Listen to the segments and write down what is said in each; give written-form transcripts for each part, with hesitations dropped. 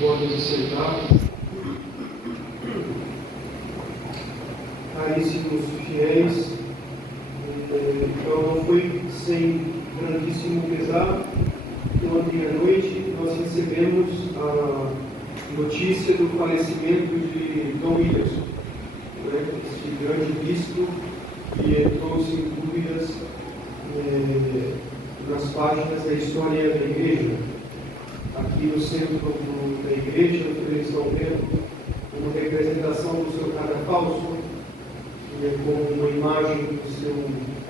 Podem sentar. Caríssimos fiéis, então não foi sem grandíssimo pesar que ontem à noite nós recebemos a notícia do falecimento de Dom Williamson, esse grande bispo que entrou sem dúvidas nas páginas da história da igreja. Aqui no centro da igreja, vocês estão vendo uma representação do seu cadafalso, com uma imagem do seu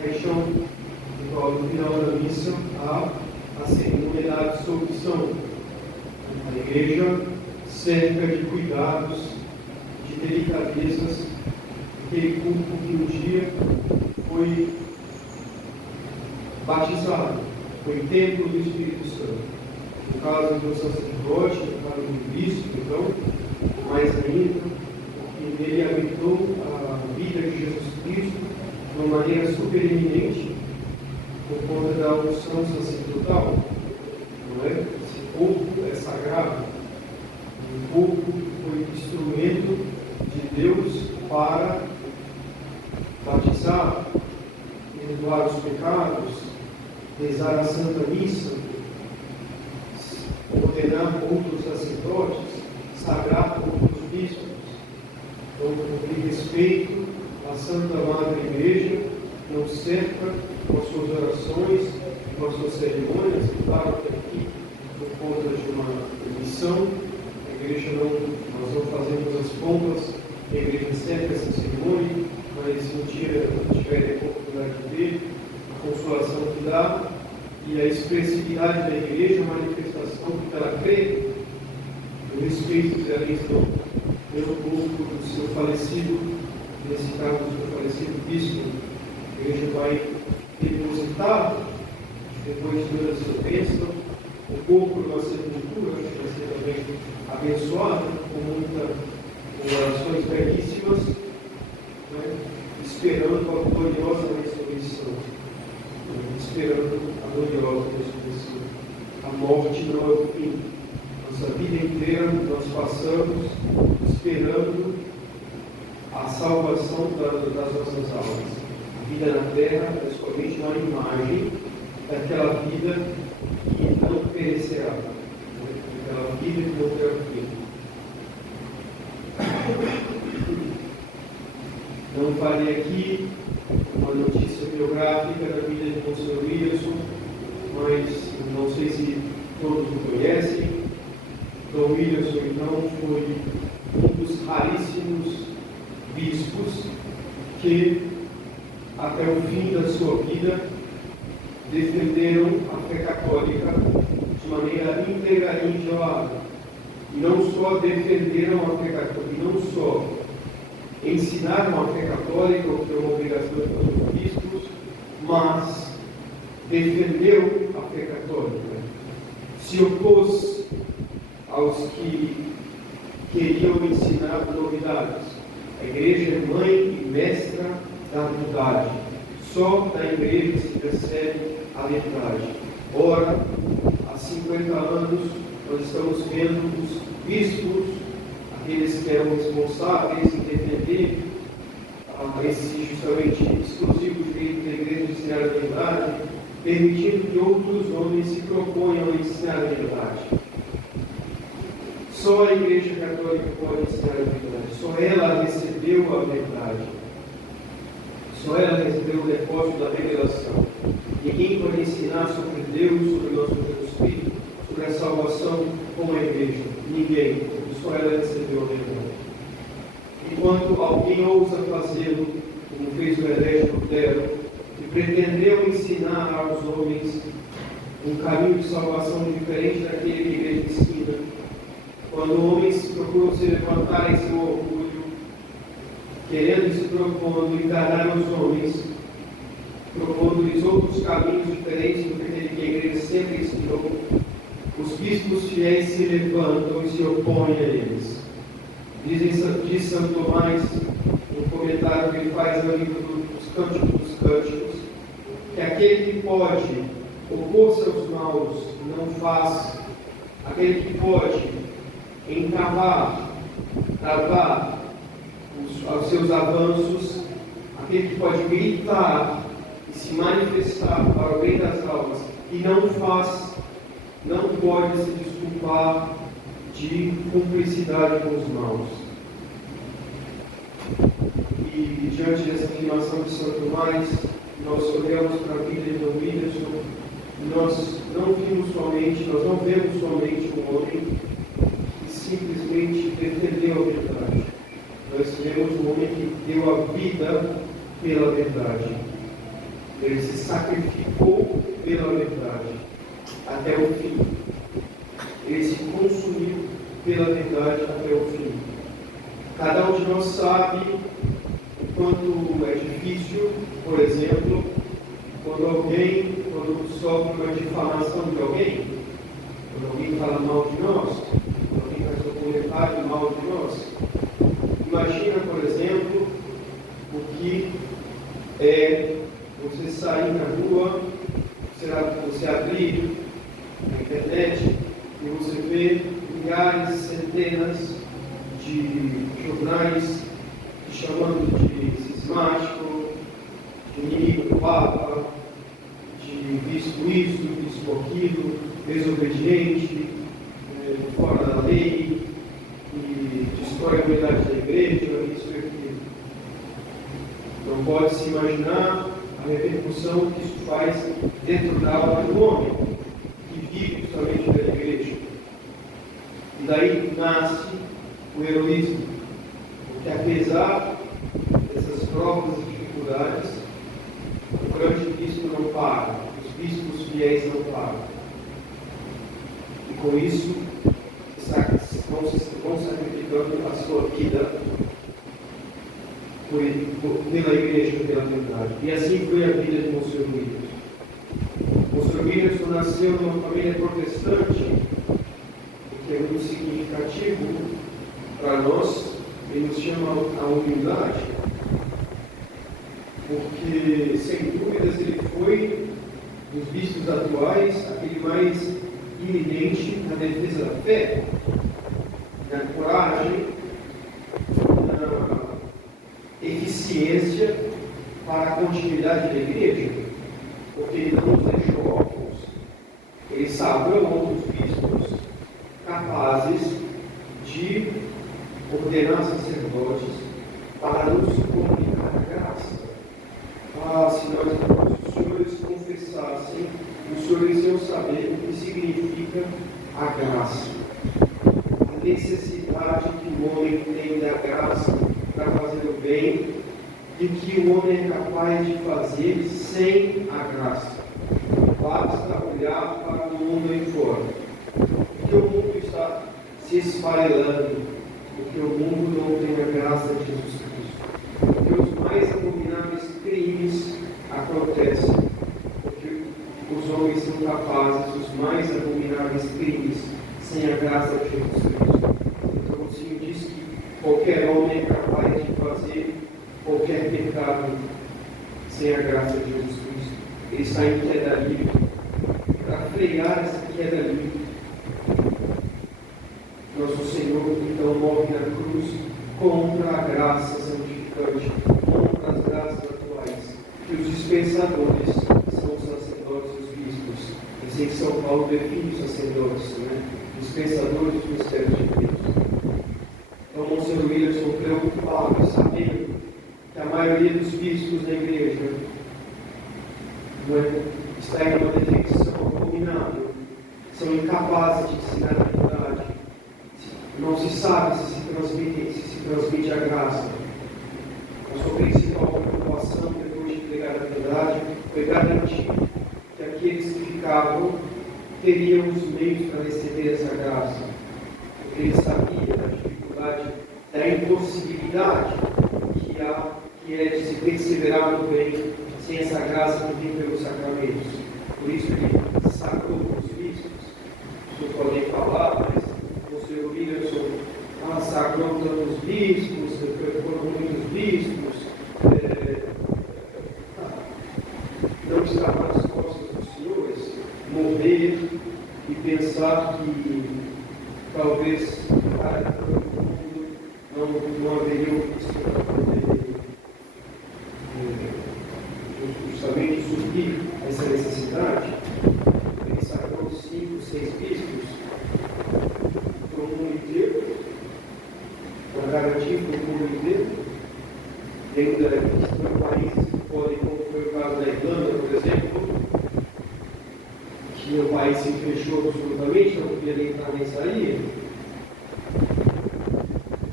caixão, e no final da missa há a cerimônia da absolvição. A igreja cerca de cuidados, de delicadezas, aquele corpo que um dia foi batizado, foi templo do Espírito Santo. No caso do sacerdote, no caso do bispo, então, mais ainda, porque ele habitou a vida de Jesus Cristo de uma maneira supereminente por conta da unção sacerdotal. Não é? Esse corpo é sagrado, um corpo que foi instrumento de Deus para batizar, perdoar os pecados, rezar a Santa Missa, ordenar outros sacerdotes, sagrar outros bispos. Então, com respeito à Santa Madre Igreja, não cerca com as suas orações, com as suas cerimônias, claro que aqui, por conta de uma missão, a Igreja nós não fazemos as pompas, a Igreja cerca essa cerimônia, mas um dia tiver a oportunidade de ver a consolação que dá e a expressividade da Igreja, a manifestação que ela crê no respeito que ela estão pelo corpo do seu falecido, nesse caso do seu falecido bispo. A Igreja vai depositar, depois de toda a sua bênção, o corpo da sepultura, que vai ser também abençoado com orações belíssimas, esperando a gloriosa ressurreição. Esperando a gloriosa ressurreição. A morte não é o fim. Nossa vida inteira nós passamos esperando a salvação das nossas almas. A vida na terra é somente uma imagem daquela vida que não perecerá, daquela vida que não terá fim. Não farei aqui uma notícia biográfica da vida de Monsenhor Williamson, mas não sei se todos o conhecem. Dom Williamson, então, foi um dos raríssimos bispos que, até o fim da sua vida, defenderam a fé católica de maneira íntegra e inviolada. E não só defenderam a fé católica, e não só ensinaram a fé católica, o que é uma obrigação de todos os bispos, mas defendeu a fé católica. Se opôs aos que queriam ensinar novidades. A igreja é mãe e mestra da novidade. Só da igreja se percebe a letragem. Ora, há 50 anos, nós estamos vendo os bispos, aqueles que eram responsáveis em defender esse justamente exclusivo direito da igreja de ensinar a verdade, permitindo que outros homens se proponham a ensinar a verdade. Só a Igreja Católica pode ensinar a verdade. Só ela recebeu a verdade. Só ela recebeu o depósito da revelação. Ninguém pode ensinar sobre Deus, sobre nosso Jesus Cristo, sobre a salvação como a Igreja. Ninguém. Só ela recebeu a verdade. Enquanto alguém ousa fazê-lo, como fez o herege Lutero, que pretendeu ensinar aos homens um caminho de salvação diferente daquele que a Igreja ensina, quando homens procuram se levantar em seu orgulho, querendo e se propondo enganar os homens, propondo-lhes outros caminhos diferentes do que aquele que a igreja sempre ensinou, os bispos fiéis se levantam e se opõem a eles. Diz Santo Tomás, no comentário que ele faz no livro dos Cânticos, que aquele que pode opor-se aos maus não faz, aquele que pode encavar, travar os seus avanços, aquele que pode gritar e se manifestar para o bem das almas e não pode se desculpar de cumplicidade com os maus. E diante dessa afirmação de São Tomás, nós olhamos para a vida de Dom Whindersson e nós não vemos somente um homem que simplesmente defendeu a verdade. Nós vemos um homem que deu a vida pela verdade. Ele se sacrificou pela verdade até o fim. Ele se consumiu pela verdade até o fim. Cada um de nós sabe o quanto é difícil, por exemplo, quando sofre uma difamação de alguém, quando alguém fala mal de nós, quando alguém faz um comentário mal de nós. Imagina, por exemplo, o que é você sair na rua, você abrir na internet e você vê milhares, centenas de jornais chamando de cismático, de inimigo do Papa, de bispo isso, bispo aquilo, desobediente, fora da lei, e destrói a unidade da igreja, isso e aquilo. Não pode se imaginar a repercussão que isso faz dentro da alma do homem, que vive justamente da igreja. E daí nasce o heroísmo, porque apesar dessas provas e dificuldades, o grande bispo não para, os bispos fiéis não param. E com isso, vão sacrificando a sua vida pela igreja, pela verdade. E assim foi a vida de Monsenhor Whindersson. Monsenhor Whindersson nasceu numa família protestante, o que é muito significativo para nós, e nos chama a humildade, porque, sem dúvidas, ele foi, dos bispos atuais, aquele mais iminente na defesa da fé, na coragem, na eficiência para a continuidade da igreja, porque ele não nos deixou órfãos. Ele sagrou outros bispos capazes de ordenar sacerdotes para nos comunicar a graça. Se os senhores confessassem, os senhores iam saber o que significa a graça. A necessidade que o homem tem da graça para fazer o bem e o que o homem é capaz de fazer sem a graça. Basta olhar para o mundo aí fora. Porque o mundo está se esfarelando, porque o mundo não tem a graça de Jesus Cristo. Porque os mais abomináveis crimes acontecem. Porque os homens são capazes dos mais abomináveis crimes sem a graça de Jesus Cristo. Então o Senhor diz que qualquer homem é capaz de fazer qualquer pecado sem a graça de Jesus Cristo. Ele está em queda livre. Para frear essa queda livre, nosso Senhor então morre na cruz contra a graça santificante, contra as graças atuais. E os dispensadores são os sacerdotes e os bispos. Assim que São Paulo define os sacerdotes, né? Dispensadores dos mistérios de Deus. Então, Monsenhor Whindersson, preocupado, sabendo que a maioria dos bispos da igreja está em uma defecção abominável, são incapazes de ensinar a verdade, não se sabe se se transmite a graça. A sua principal preocupação, depois de pregar a verdade, foi garantir que aqueles que ficavam teriam os meios para receber essa graça. Porque ele sabia da dificuldade, da impossibilidade que é de se perseverar no bem sem essa graça que vem pelos sacramentos. Por isso ele sacou os bispos. Não podem falar, mas o Senhor Whindersson sagrou tantos bispos, foram muitos bispos. Não estava nas costas dos senhores morrer e pensar que talvez cara que foi não haveria o Cristo para poder justamente suprir essa necessidade. Ele sacou 5, 6 bispos para o mundo inteiro, para garantir para o mundo inteiro, e ainda em países que podem, como foi o caso da Irlanda, por exemplo, que o país se fechou absolutamente, não podia nem entrar nem sair.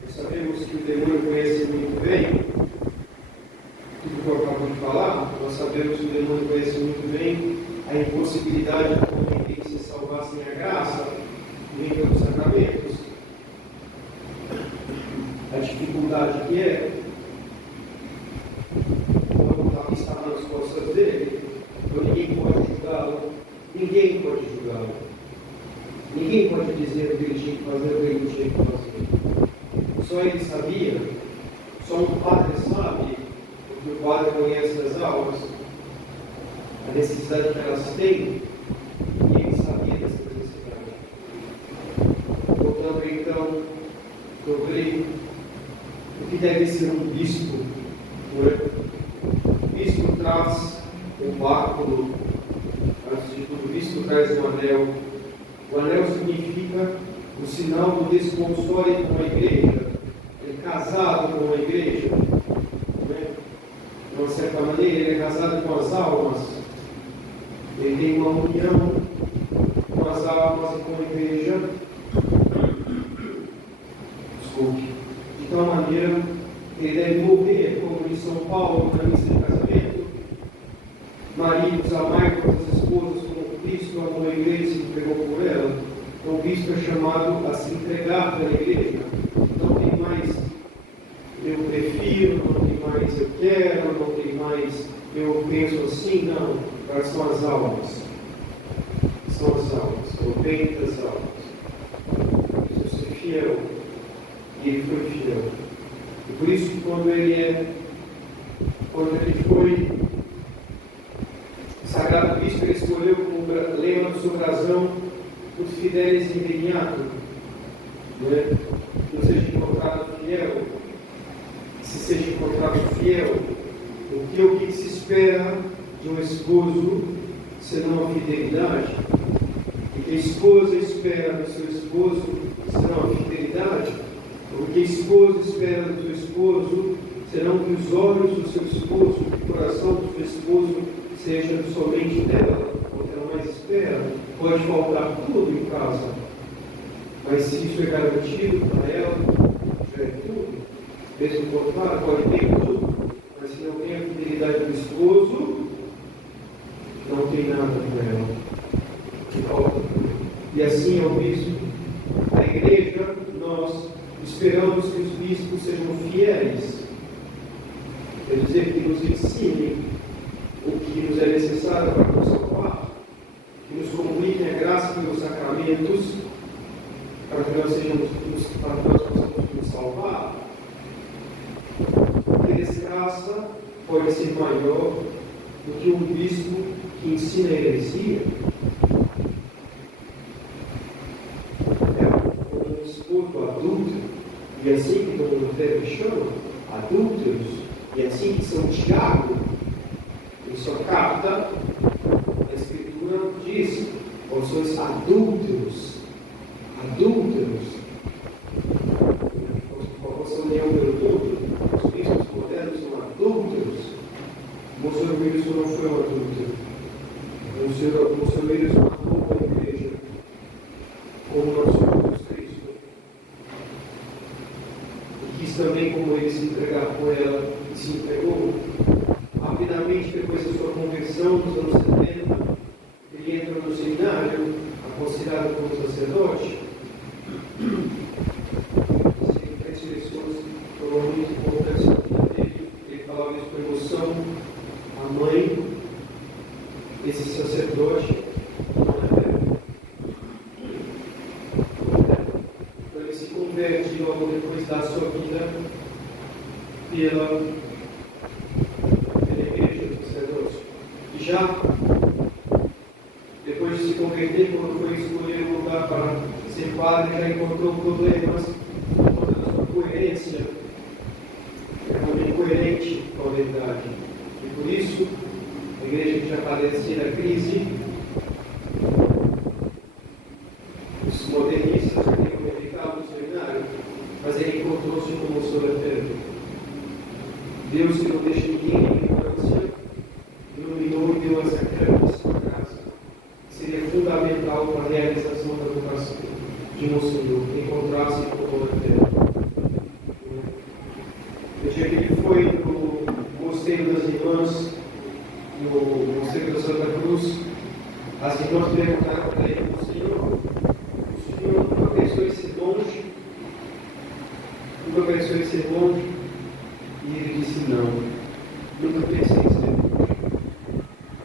Nós sabemos que o demônio conhece muito bem tudo que eu acabo de falar. Nós sabemos que o demônio conhece muito bem a impossibilidade de alguém se salvar sem a graça, nem pelos sacramentos, a dificuldade que é quando está nas costas dele, então ninguém pode julgá-lo. Ninguém pode julgá-lo. Ninguém pode dizer o que ele tinha que fazer, o que ele não tinha que fazer. Só ele sabia, só um padre sabe, porque o padre conhece as almas, a necessidade que elas têm, e ele sabia dessa necessidade. Voltando então, eu creio, o que deve ser um bispo? O bispo traz um báculo. Antes de tudo, o bispo traz um anel. O anel significa o sinal do desponsório com a igreja. Ele é casado com a igreja. De uma certa maneira, ele é casado com as almas. Ele tem uma união com as almas e com a igreja. Desculpe. De tal maneira, ele deve morrer, como em São Paulo, na missa de casamento. Maridos, amai vossas esposas como Cristo amou a igreja e se entregou por ela. Então, o bispo é chamado a se entregar pela igreja. Não tem mais eu prefiro, não tem mais eu quero, não tem mais eu penso assim, não. Agora são as almas. São as almas, o bem das almas. Eu sou fiel. E ele foi fiel. E por isso que quando ele foi Sagrado Bispo, ele escolheu como lema do seu brasão os fidelis indignato, não seja encontrado fiel, se seja encontrado fiel, o que se espera de um esposo senão a fidelidade? O que a esposa espera do seu esposo senão a fidelidade? O que a esposa espera do seu esposo senão que os olhos do seu esposo, que o coração do seu esposo seja somente dela, o que ela mais espera? Pode faltar tudo em casa, mas se isso é garantido para ela, já é tudo. Mesmo contrário, pode ter tudo, mas se não tem a fidelidade do esposo, não tem nada para ela. Falta tudo. E assim é o bispo. A igreja, nós esperamos que os bispos sejam fiéis, quer dizer, que nos ensinem o que nos é necessário para nos salvar, que nos comuniquem a graça pelos sacramentos, para que nós possamos nos salvar. Porque a desgraça pode ser maior do que um bispo que ensina a heresia. É um esposo adúltero, e assim que Dom Lutero chama, adúlteros, e assim que São Tiago, em sua carta, a Escritura diz: vós sois adúlteros. Adúlteros. A vossa união pelo mundo, os bispos modernos são adúlteros. Monsenhor Wilson não foi um adúltero. Monsenhor Wilson matou a igreja como nosso Jesus Cristo. E quis também, como ele, se entregar por ela, e se entregou. Rapidamente, depois da sua conversão, nos anos 70, ele entra no seminário, aconselhado como sacerdote. As pessoas foram muito importantes na vida dele. Ele falava isso com emoção. A mãe desse sacerdote não é velha. Então ele se converte e logo depois dá a sua vida pela igreja do sacerdócio. E já depois de se converter, quando foi escolher um lugar para ser padre, já encontrou problemas mas ele encontrou-se como Lefebvre. Deus que não deixa ninguém em ignorância, iluminou e deu essa grandíssima graça, que seria fundamental para a realização da vocação de Monsenhor, encontrar-se com Lefebvre. No dia que ele foi no Mosteiro das Irmãs, no Mosteiro da Santa Cruz, as irmãs perguntaram para ele: o Senhor nunca pensou em ser longe? Nunca pensou em ser longe? E ele disse: não, nunca pensei em ser longe.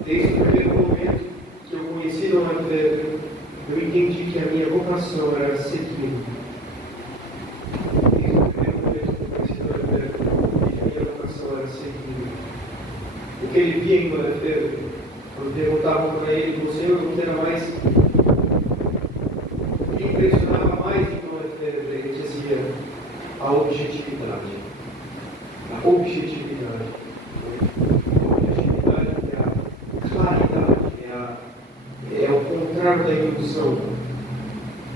Desde o primeiro momento que eu conheci Dom Lefebvre, eu entendi que a minha vocação era seguir. Desde o primeiro momento que eu conheci Dom Lefebvre, eu entendi que a minha vocação era seguir. O que ele via em Dom Lefebvre, quando perguntavam para ele: o Senhor não terá mais? O que impressionava mais em Dom Lefebvre, ele dizia: a objetividade. A objetividade. A objetividade é a claridade, é o contrário da ilusão.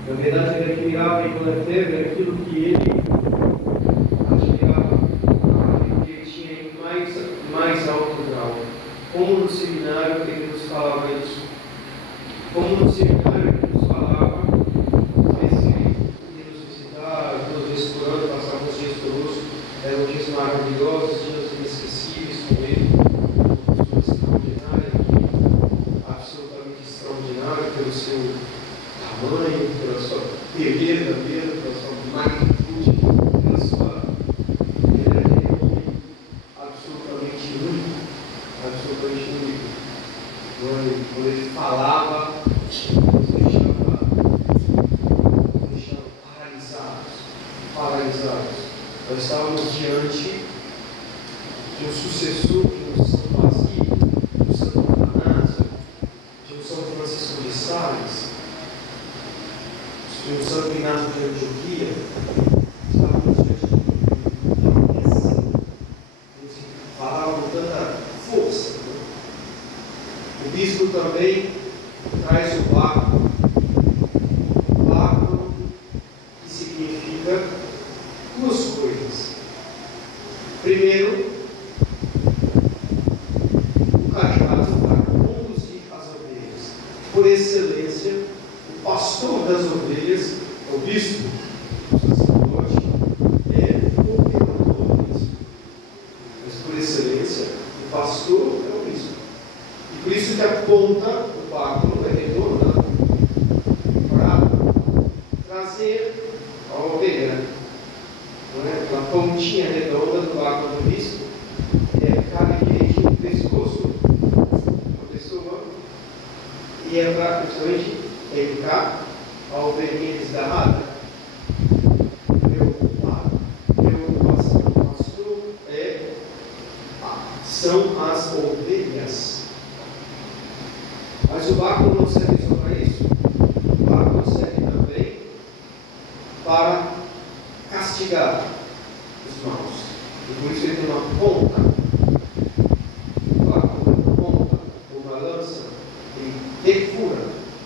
Na verdade, ele admirava em Dom Lefebvre aquilo que ele admirava, aquilo que ele tinha em mais alto grau. Como no seminário ele nos falava isso. Como no seminário ele nos falava, às vezes ele ia nos visitar, 2 vezes por ano, passava uns dias conosco, eram dias maravilhosos, dias inesquecíveis com ele, uma pessoa extraordinária, absolutamente extraordinária pelo seu tamanho, pela sua beleza mesmo, pela sua magnitude, pela sua. Ele era um homem absolutamente único. Absolutamente único. Quando ele falava, nos deixava paralisados. Nós estávamos diante de um sucessor de um São Basílio, de um Santo Atanásio, de um São Francisco de Sales, de um Santo Inácio de Antioquia. Estávamos diante de uma missão. Eles falavam com tanta força. O bispo também traz o báculo. O báculo que significa 2 coisas. Primeiro, o cajado para conduzir as ovelhas. Por excelência, o pastor das ovelhas é o bispo, o sacerdote, é o operador do bispo. Mas por excelência, o pastor é o bispo. E por isso que a ponta do báculo é redonda para trazer a ovelha. Não é? A pontinha redonda do báculo do bispo cabe direitinho no pescoço da pessoa e é para justamente educar a ovelhinha desgarrada. Meu pastor são as ovelhas. Mas o báculo não serve só para isso. O báculo serve também para castigar os maus. E por isso ele tem uma ponta. O báculo é uma ponta, uma lança, ele perfura.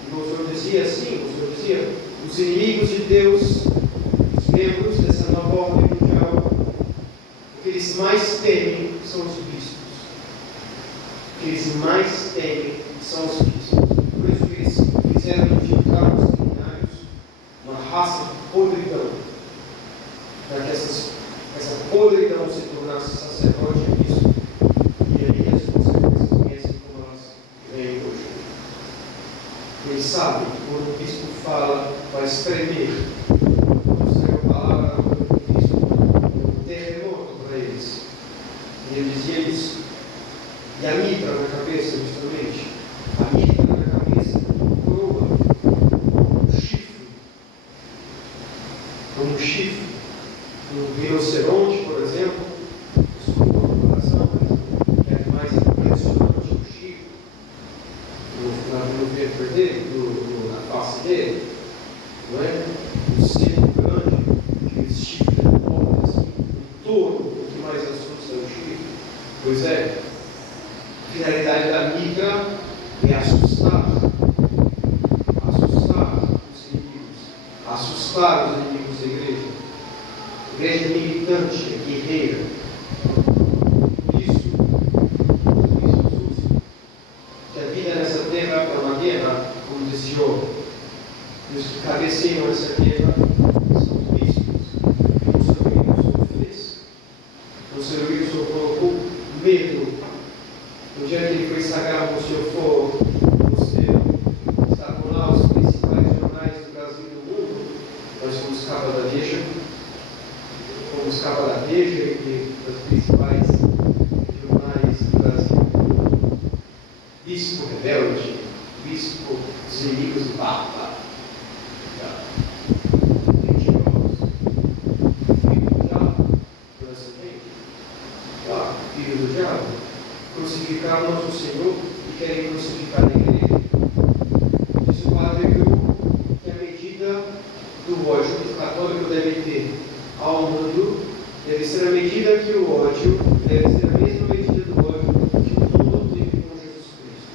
E o Senhor dizia assim, o Senhor dizia: os inimigos de Deus, os membros dessa nova ordem mundial, o que eles mais temem são os bispos. O que eles mais temem são os bispos. Por isso que eles fizeram indicar os seminários uma raça de podridão, para que essa podridão se tornasse sacerdote e bispo, e aí as consequências viessem como elas vêm hoje. Eles sabem que quando o bispo fala, vai espremer. O Senhor palavra do bispo, um terremoto para eles. E ele dizia isso. E a mitra na cabeça, justamente. A mitra na cabeça, coroa, como um chifre, um rinoceronte, por exemplo, desculpa o coração, mas que é mais impressionante o chifre, no ventre dele, na face dele, não é? Um cerco grande, aqueles chifres enormes, assim, um touro, o que mais assusta é o chifre. Pois é, a finalidade da mitra é assustar os inimigos da igreja. igreja militante, guerreira. Isso justo. Que a vida nessa terra é uma guerra, como disse João. E os que cabeceiam essa guerra são os bispos. E o seu filho só fez. O seu filho só colocou medo. No dia que ele foi sagrar o seu fogo, no céu, estavam lá os principais jornais do Brasil e do mundo. Nós fomos capa da Veja. Fomos capa da Veja e dos principais jornais do Brasil. Bispo rebelde, bispo dos inimigos do Papa. Mentirosos. Filho do diabo. Filho do diabo. Crucificar o nosso Senhor e querem crucificar a igreja. Diz o padre que a medida do ódio que o católico deve ter ao mundo deve ser a medida que o ódio, deve ser a mesma medida do ódio que o mundo teve com Jesus Cristo.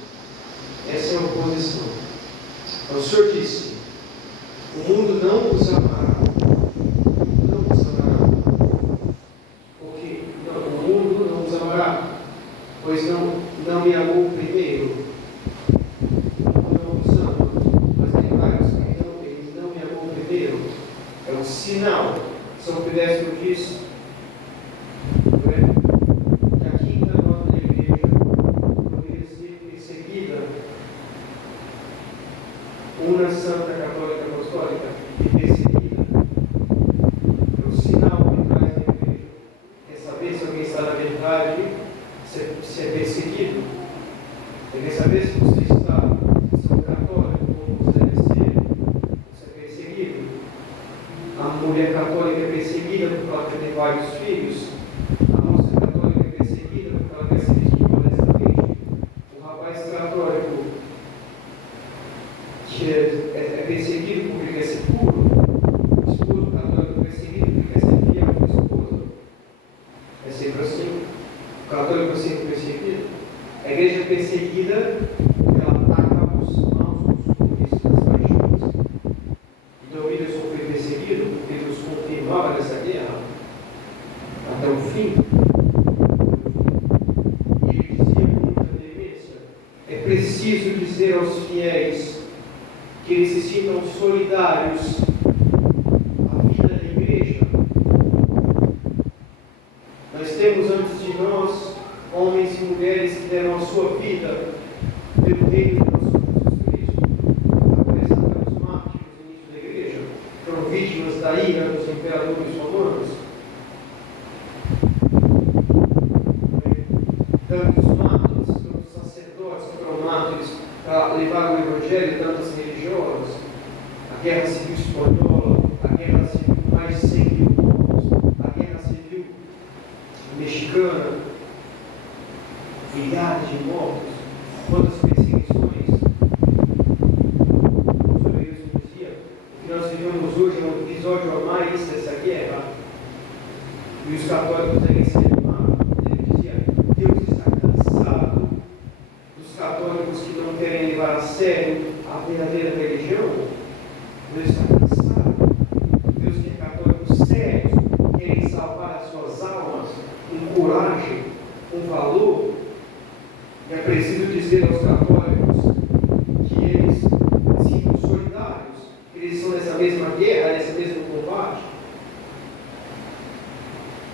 Essa é a oposição. O Senhor disse: o mundo não os amará. Não os amará. Porque o mundo não os amará, pois não me amou primeiro. Não os ama, mas tem vários que eles não me amou primeiro. É um sinal. São Pedro diz que a quinta nota da igreja poderia ser perseguida, uma santa católica apostólica e perseguida. É o sinal que traz a igreja. Quer saber se alguém está na verdade, se é perseguido? Quer saber se você está são católico como você deve ser, você é perseguido? A mulher católica é perseguida porque ela tem vários filhos. A moça católica é perseguida porque ela quer ser vista honestamente. O rapaz católico que é perseguido porque quer ser puro. O esposo católico é perseguido porque quer ser fiel à sua esposa. É sempre assim. O católico é sempre perseguido. A igreja é perseguida porque ela ataca os maus costumes das paixões. Então o Wilson foi perseguido porque Deus continuava nessa guerra até o fim. E ele dizia com muita veemência: é preciso dizer aos fiéis que eles se sintam solidários à vida da igreja. Nós temos antes de nós homens e mulheres que deram a sua vida pelo reino de nosso Jesus Cristo. Apresentamos mártires no início da igreja, foram vítimas da ira dos imperadores romanos. Tantos mártires, tantos sacerdotes que foram mártires para levar o evangelho, tantas religiosas. A guerra civil espanhola, a guerra civil com mais de 100 mil mortos, a guerra civil mexicana, milhares de mortos, quantas perseguições. O Senhor Jesus dizia: o que nós vivemos hoje é um episódio a mais dessa guerra. E os católicos devem ser amados. Ele dizia: Deus está cansado dos católicos que não querem levar a sério a verdadeira religião. Deus está cansado. Deus quer católicos sérios, querem salvar as suas almas com coragem, com valor. E é preciso dizer aos católicos que eles se sintam solidários, que eles estão nessa mesma guerra, nesse mesmo combate.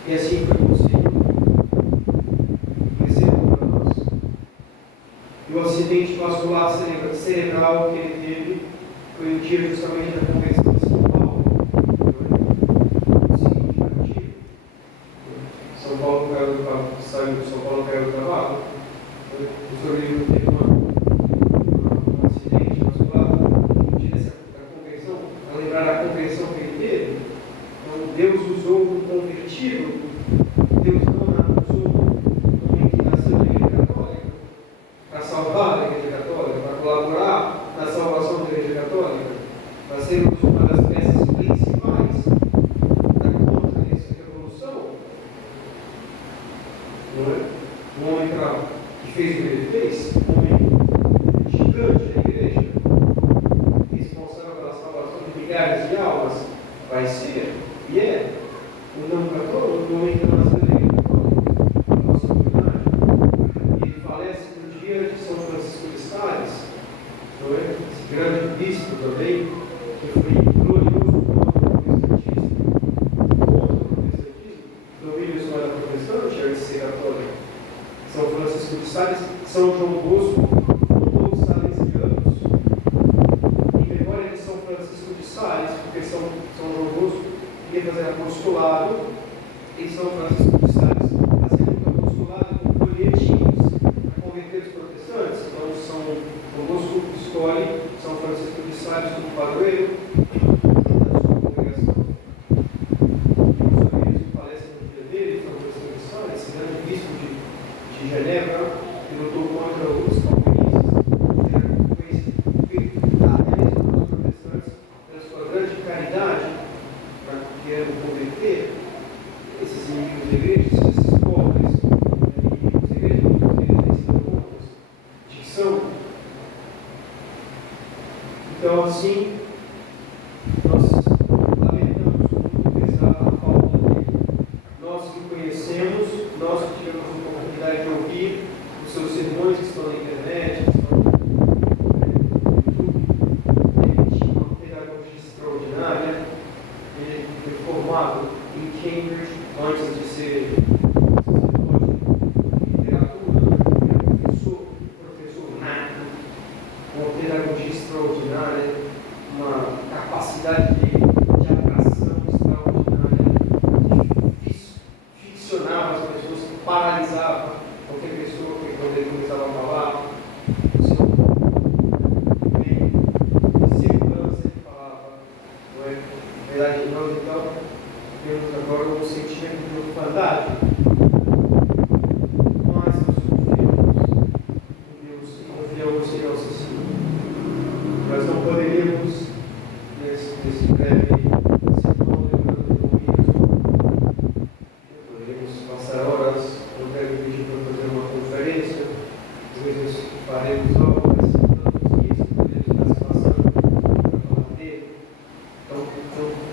E assim foi com o Senhor. Recebeu para nós. E o acidente vascular cerebral que ele teve foi no dia justamente da convenção de São Paulo. Significativo. São Paulo saiu de São Paulo, caiu do cavalo. O Senhor teve um acidente vascular no dia da convenção, a lembrar a convenção que ele teve. Então, Deus usou um convertido. Deus não usou um homem que nasceu na igreja católica para salvar a igreja católica, para colaborar na salvação da igreja católica, para ser uma das peças principais da contra dessa revolução. Não é? Um homem que fez o que ele fez, um homem gigante da igreja, responsável pela salvação de milhares de almas, vai ser, e é. um não católico, um homem que não nasceu da igreja católica, da nossa comunidade, ele falece no dia de São Francisco de Sales, não é? Esse grande bispo também, que foi glorioso contra o protestantismo. Então, ele só era protestante, antes de ser católico. São Francisco de Sales, São João Bosco, fundou os salesianos, em memória de São Francisco de Sales, porque São João Bosco ia fazer apostolado em São Francisco de Sales, fazendo apostolado com folhetinhos para converter os protestantes. Então, São João Bosco escolhe São Francisco de Sales como padroeiro da sua congregação. E os amigos que falecem no dia dele, São Francisco de Sales, esse grande bispo de Genebra, que lutou contra os calvinistas, os protestantes, pela sua grande caridade, para querendo converter esses inimigos da igreja, esses pobres, inimigos da igreja, muitos deles têm sido mortos, de são. Então, assim, nós lamentamos muito pesar a falta dele. Nós que conhecemos, nós que tivemos a oportunidade de ouvir os seus sermões que estão na internet, que estão no YouTube, ele tinha uma pedagogia extraordinária. Ele foi formado em Cambridge antes de ser sacerdote de literatura, era professor nato, uma pedagogia extraordinária, uma capacidade de atração extraordinária, que ficcionava as pessoas, paralisava qualquer pessoa quando ele começava a falar. Segurança ele falava, não é? Na verdade, nós então temos agora um sentimento de orfandade, mas nós confiamos em Deus e confiamos em Nossa Senhora. Nós não poderíamos, nesse breve sermão, poderíamos passar horas no breve vídeo para fazer uma conferência, às vezes faremos algo assim, tantos dias, poderíamos estar passando para falar dele. Então,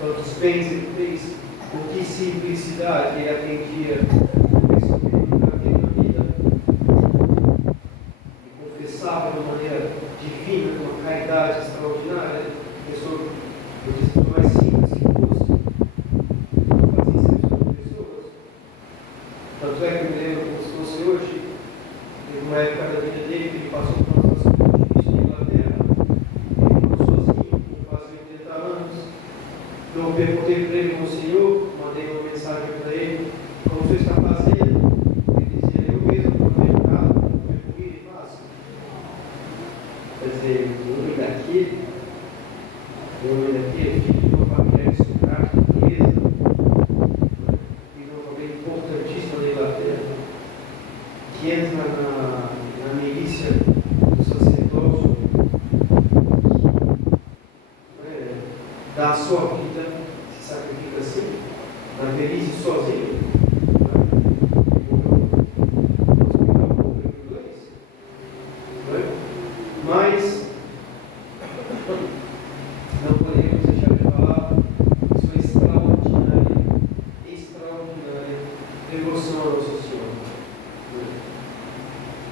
tantos bens ele fez, com que simplicidade ele atendia a pessoa que ele nunca teve na vida. Ele confessava de uma maneira divina, com uma caridade extraordinária. A pessoa, eu disse, por mais simples que fosse, não fazia exceção de pessoas. Tanto é que eu me lembro como se fosse hoje, teve uma época da vida dele que ele passou por uma situação muito difícil na Inglaterra. Ele ficou sozinho, com quase 80 anos. Eu perguntei para ele, Senhor, mandei uma mensagem para ele, como você está fazendo? Ele dizia, eu mesmo estou no mercado, comer comida e faço. Quer dizer, o homem daqui, filho de uma família aristocrática, riqueza, e uma família importantíssima da Inglaterra, que entra na milícia do sacerdócio, dá a sua vida, se sacrifica assim, na velhice sozinho, mas não podemos deixar de falar sua extraordinária devoção a Nossa Senhora.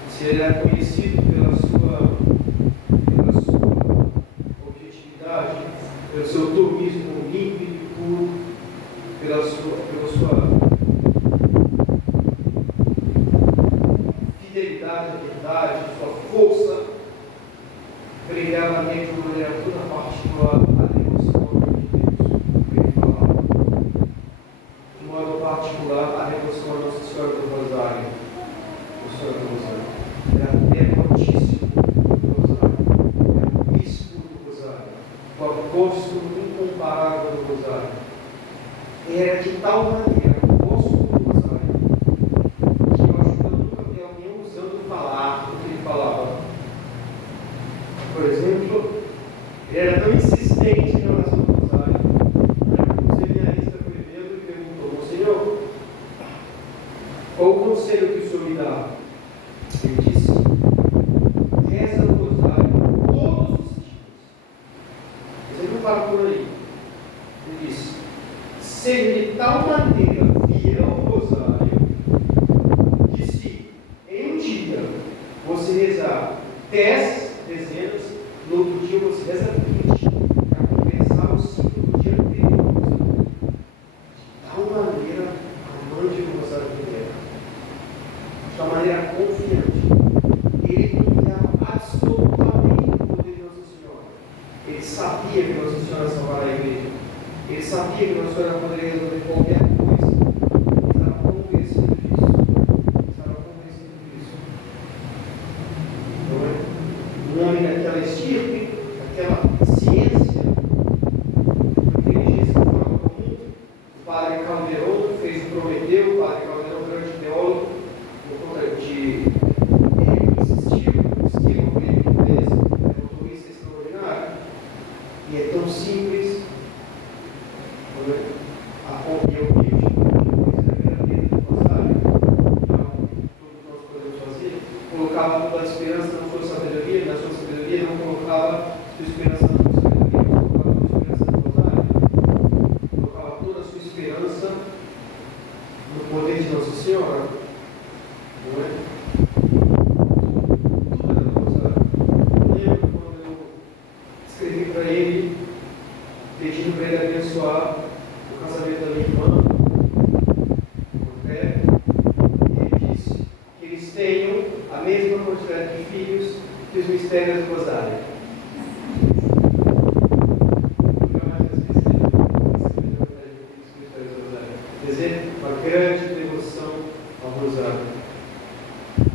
Se ele é conhecido pela sua objetividade, pelo seu turismo limpo e puro, pela sua fidelidade à verdade, sua força, brilhava nele de uma maneira toda particular a devoção ao nome de Deus, como ele falava. De modo particular, a devoção a Nossa Senhora do Rosário. Era devotíssimo do Rosário, era o bispo do Rosário, o apóstolo incomparável do Rosário. Era de tal maneira o apóstolo do Rosário, que eu acho que eu nunca vi alguém usando falar o que ele falava. Por exemplo, ele era tão insistente em relação ao Rosário, que o seminarista foi vendo e perguntou, Senhor, qual o conselho que o Senhor me dá? Ele disse, reza o Rosário todos os dias. Mas ele não para por aí. Ele disse, seja de tal maneira fiel ao rosário, que se em um dia você rezar 10 dezenas, no outro dia você reza 20, para compensar o ciclo do dia anterior. De tal maneira, amante do rosário que era. De tal maneira confiante. Ele confiava absolutamente no poder de Nossa Senhora. Ele sabia que Nossa Senhora salvará a igreja. Ele sabia que Nossa Senhora poderia resolver qualquer coisa. Ele estava convencido disso. Não é? Um homem daquela estirpe, daquela ciência, inteligência fora do comum. O padre Calderon fez o Prometeu, o padre Calderon, grande teólogo, por conta de insistir no esquema que ele fez, é um motorista extraordinário. E é tão simples. Colocava toda a esperança na sua sabedoria, na sua sabedoria, não colocava sua esperança na sua sabedoria, não colocava sua esperança no rosário, colocava toda a sua esperança no poder de Nossa Senhora, não é? Tudo era no rosário. Eu lembro quando eu escrevi para ele, pedindo para ele abençoar o casamento da minha irmã, André, e ele disse que eles tenham a mesma quantidade de filhos que os mistérios do rosário. Quer dizer, uma grande devoção ao rosário.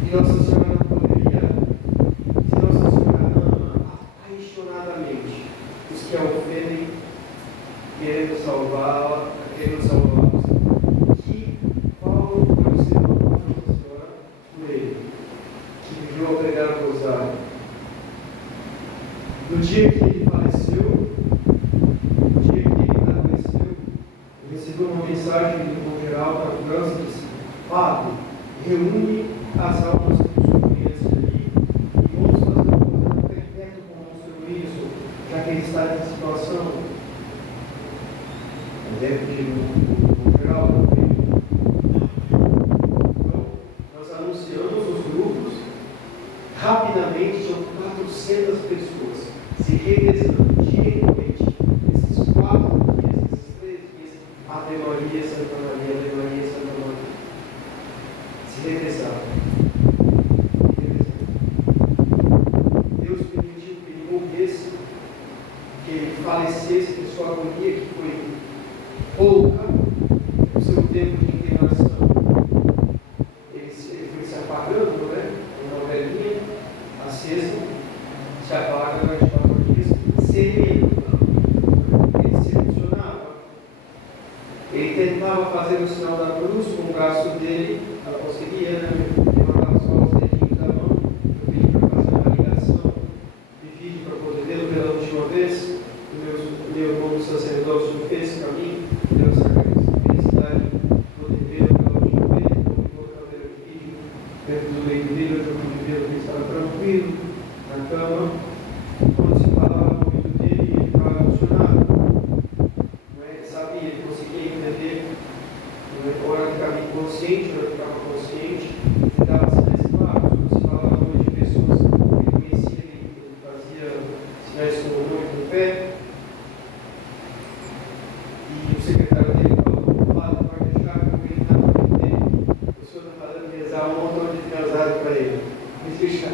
E Nossa Senhora não poderia, se Nossa Senhora ama apaixonadamente os que a ofendem, querendo salvá-la, querendo salvá-los. Qual foi o sermão de Nossa Senhora por ele, que viveu a pregar o rosário? No dia que ele faleceu, no dia que ele adoeceu, eu recebi uma mensagem do irmão Geraldo na França que disse: Padre, reúne as almas que nos conhecem ali e vamos fazer uma coisa perpétua com o nosso Wilson, já que ele está nessa situação. Deve ter no geral. Então, nós anunciamos os grupos, rapidamente tinham 400 pessoas se revezando dia e noite. Esses 4 dias, esses 3 dias, Ave Maria, Santa Maria, Ave Maria, Santa Maria. Se revezavam. Deus permitiu que ele morresse, que ele falecesse de sua agonia, que foi pouca, o seu tempo de internação, ele foi se apagando, né? Uma velhinha acesa, se apaga durante 4 dias, sereno. Ele se emocionava. Ele tentava fazer o sinal da cruz com o braço dele, não conseguia, né? Ele mandava só os dedinhos da mão. Eu pedi para fazer uma ligação de vídeo para poder vê-lo pela última vez. O meu irmão do sacerdócio fez esse caminho. Deus sabe a felicidade poder vê-lo pela última vez, poder colocar o vídeo dentro do leito dele, eu pude vê-lo que ele estava tranquilo na cama. Quando se falava no ouvido dele, ele ficava emocionado. Não é? Ele sabia, ele conseguia entender. A hora que ficava inconsciente, a hora que ficava consciente, ele dava sinais claros. Quando se falava no meio de pessoas que ele conhecia, ele fazia sinais com o mão e com o pé. E o secretário dele falou: Padre, pode deixar que eu venha na frente dele. O senhor está fazendo rezar um montão de casado para ele. Me deixa.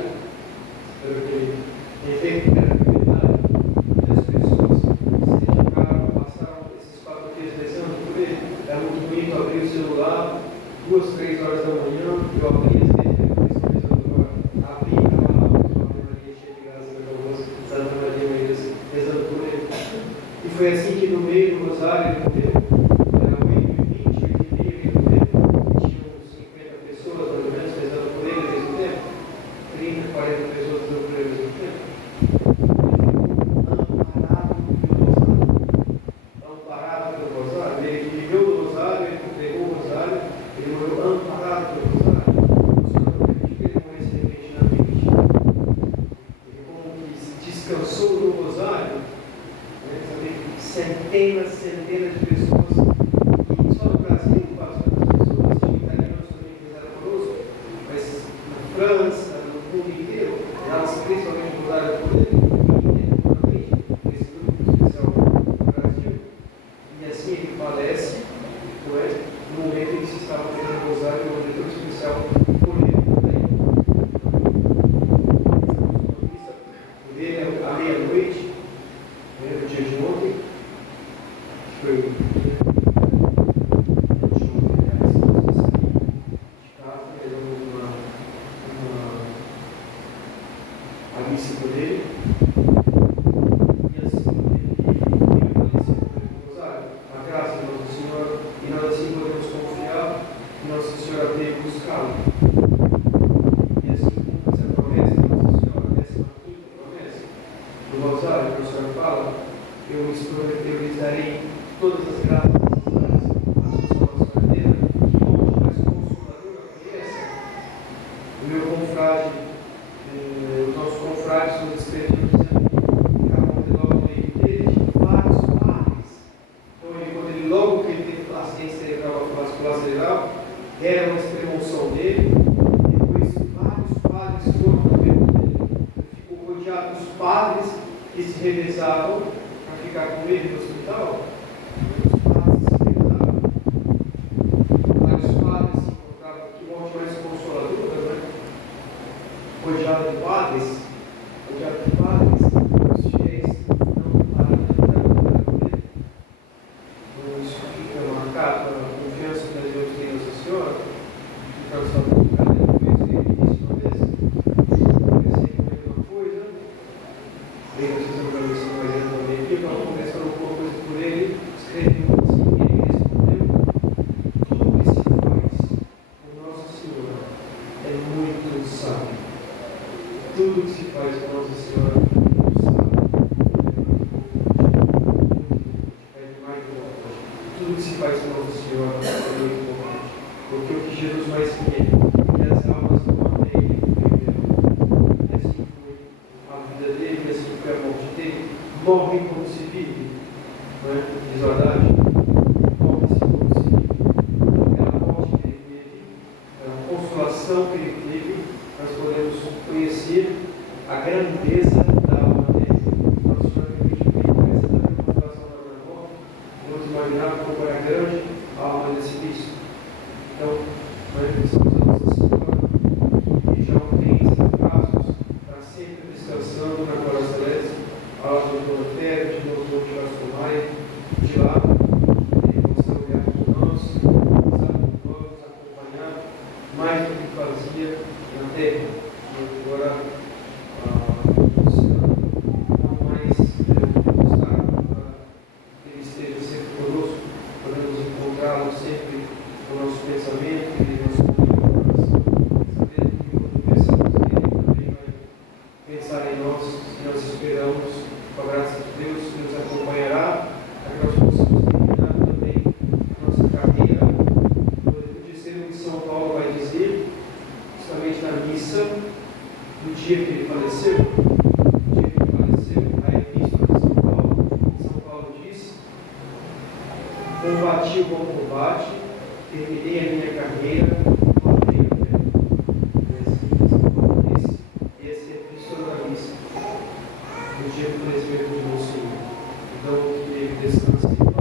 Espero que ele tenha credibilidade. E as pessoas se dedicaram, passaram esses 4 dias rezando por ele. Era muito bonito abrir o celular, 2, 3 horas da manhã. Eu abri as vezes depois que rezando agora. Abri e estava lá o pessoal de Maria, cheia de graça, Santa Maria, rezando por ele. E foi assim que no meio do rosário ele morreu. Era 8h20, 8h30 ele morreu. Tinham 50 pessoas mais ou menos rezando por ele ao mesmo tempo. 30, 40 pessoas rezando por ele ao mesmo tempo. Amparado pelo rosário. Ele viveu do rosário, ele entregou o rosário, ele morreu amparado pelo rosário. ir buscá-lo. E assim cumpre essa promessa, Nossa Senhora, a 15ª promessa do Rosário, que o Senhor fala, eu lhes darei todas as graças necessárias à sua salvação eterna, que onde mais consoladora foi essa. O meu confrade, os nossos confrades nos despediram dizendo que cada um logo no meio dele tinha vários padres. Então, quando ele logo que ele teve acidente cerebral vascular cerebral, era uma extrema-unção dele. Depois, vários padres foram também com ele. Ele ficou rodeado dos padres que se revezavam para ficar com ele no hospital. Os padres se revezavam. Vários padres se encontravam, que morte mais consoladora, né? Rodeado de padres, os fiéis não pararam de trabalhar com ele. Então, isso fica marcado pela confiança que nós devemos ter em Nossa Senhora, que nós falamos de cada vez uma vez. Comecei com uma coisa, bem, vocês vão ver isso mais também aqui, para começar alguma coisa por ele, escreveu assim, e ele respondeu: tudo que se faz por Nossa Senhora é muito sábio. Tudo que se faz por Nossa Senhora é muito sábio. É demais importante. Tudo que se faz por Nossa Senhora é muito importante. Porque o que Jesus mais quer é que as almas do homem dele viveram. E assim foi a vida dele, e assim foi a morte dele. Morrem como se vive. Não é? Diz o Haddad. Morre-se como se vive. Aquela morte que ele teve, aquela consolação que ele teve, nós podemos conhecer a grandeza da alma dele. Nossa Senhora permite que ele essa demonstração da hora da morte. Vamos imaginar como era grande a alma desse Cristo. Então, nós pensamos a Nossa Senhora, que já tem esses braços para sempre descansando na glória celeste, ao lado do Dorotério, de novo de Maia, de lá, ele possa olhar por nós, nos acompanhar mais do que fazia na terra. E agora, não mais estar para que ele esteja sempre conosco, podemos encontrá-lo sempre no nosso pensamento e no nosso coração, sabendo que quando pensamos nele também vai pensar em nós, e nós esperamos, com a graça de Deus, que nos acompanhará, para que nós possamos terminar também a nossa carreira. O terceiro de São Paulo vai dizer, justamente na missa, no dia que ele faleceu, a epístola de São Paulo diz: combati o bom combate, terminei a minha carreira, guardei a fé. São Paulo diz, e essa é a epístola da missa, no dia do falecimento de Monsenhor. Então, que ele descanse em paz.